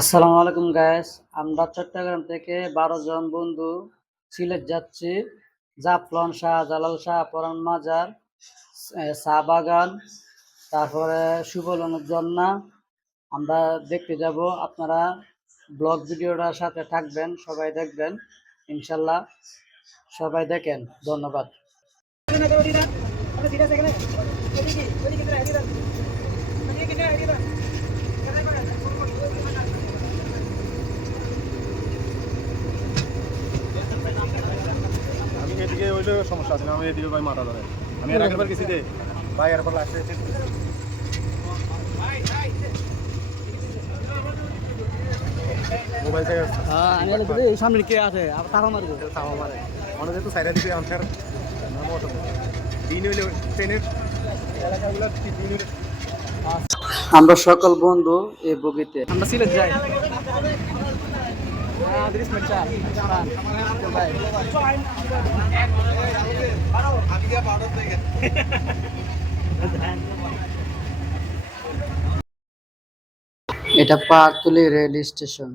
আসসালামু আলাইকুম গায়েস আমরা চট্টগ্রাম থেকে বারো জন বন্ধু সিলেট যাচ্ছি। জাফলন শাহ, জালাল শাহ, পরান মাজার চা বাগান, তারপরে সুবলনের জন্না আমরা দেখতে যাব, আপনারা ব্লগ ভিডিওটার সাথে থাকবেন, সবাই দেখবেন, ইনশাল্লাহ। সবাই দেখেন, ধন্যবাদ। এদিকে হইলে সমস্যা আছে না আমি এদিকে ভাই মাথা ধরে আমি এর আগের বার গেছি যে ভাই এর পর লাস্টে মোবাইল থেকে সামনে কে আছে? তারা মারবো। তাও মারে। মনে যেহেতু সাইডে দিকে আনসার দিন হইলে ট্রেনের এলাকাগুলো আমরা সকল বন্ধু এই বগিতে। আমরা সিলেট যাই। এটা Pahartali rail station.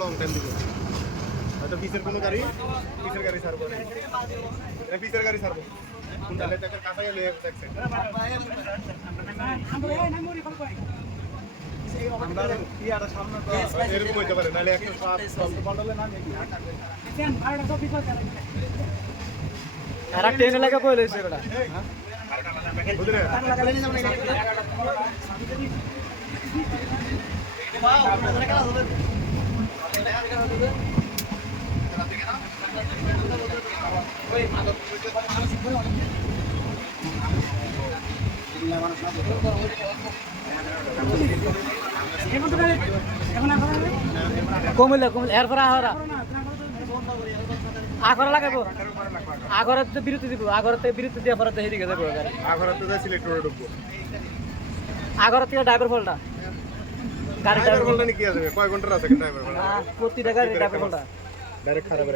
Long time দিব। হয়তো পিসের কোনো গাড়ি পিসের গাড়ি ছাড়বো না এটা পিসের গাড়ি ছাড়বো। কোনটা? কাঁচা গেলে দেখছে এরকম হইতে পারে নাহলে একটা বন্ডলে না আর ট্রেন এলাকা কই লইছে বুঝলে কমিলে কমিলে। এরপর আহরা আগর লাগাবো। আগরে তো বিরতি দিব। আগরতে বিরতি দিয়ে পরে তো হেদিকে যাব। যাই সিলেক্ট আগর থেকে ড্রাইভার ফলটা গাড়ি ড্রাইভার ড্রাইভার বলটা কি আছে? কয় ঘণ্টার আছে ড্রাইভার বলটা প্রতিটা গাড়ি ড্রাইভার ফলটা ডাইরেক্ট খারাপ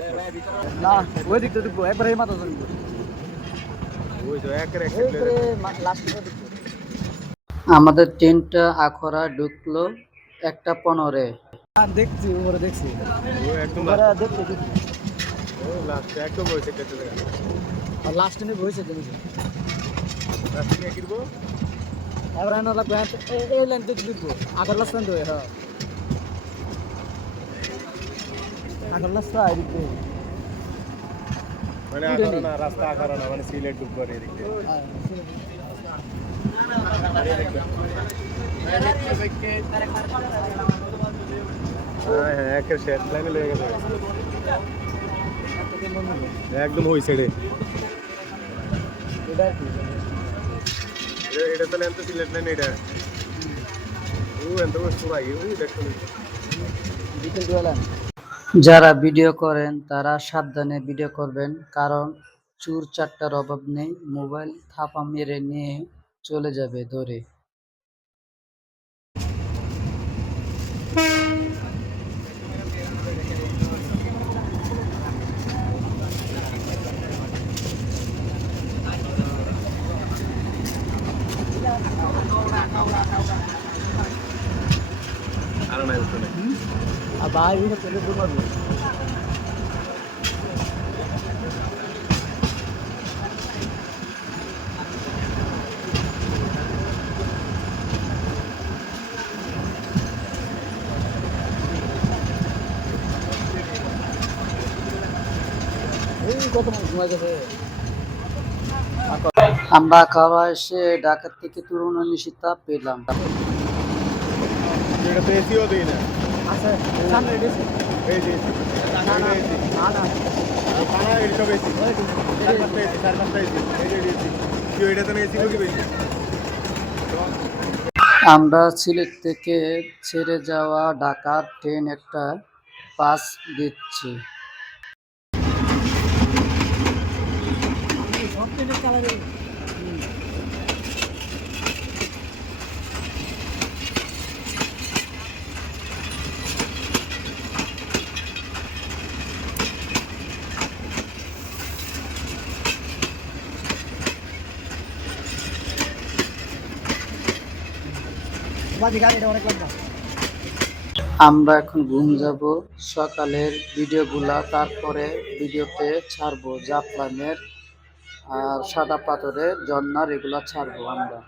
না ওই দিক তো দিব একবার এই মাথা ধরবো ওই তো এক এইবারে লাস্ট দিক আমাদের ট্রেনটা আখড়া ঢুকলো একটা পনেরো। দেখছি ওরে দেখছি। লাস্ট একদম হয়েছে লাস্ট নিয়ে দেবে হ্যাঁ। আগর লাস্ট আই দিতে মানে আকারা না। রাস্তা আকারা না মানে সিলেট আর এদিক দিয়ে। হ্যাঁ হ্যাঁ একের শেষ লাইনে লেগে গেছে। একদম ওই সাইডে এটা এটা যারা ভিডিও করেন, তারা সাবধানে ভিডিও করবেন, কারণ চুর চারটার অভাব নেই। মোবাইল থাপা মেরে নিয়ে চলে যাবে ধরে চলে আমরা খাওয়া এসে ঢাকা থেকে তুরুণ নিশিতা পেলাম। এসিও দিই না। আছে সামনে রেডি এই যে না না না না পাড়া এসব এসি চার পাঁচটা এসি চার পাঁচটা এসি এই যে এসি কেউ এটাতে না এসি কি বেশি আমরা সিলেট থেকে ছেড়ে যাওয়া ঢাকার ট্রেন একটা পাস দিচ্ছি। সব ট্রেনের কালারে আমরা এখন ঘুম যাব, সকালের ভিডিওগুলা, তারপরে ভিডিওতে ছাড়বো, জাফলানের আর সাদা পাথরের ঝর্ণার, এগুলা ছাড়বো আমরা।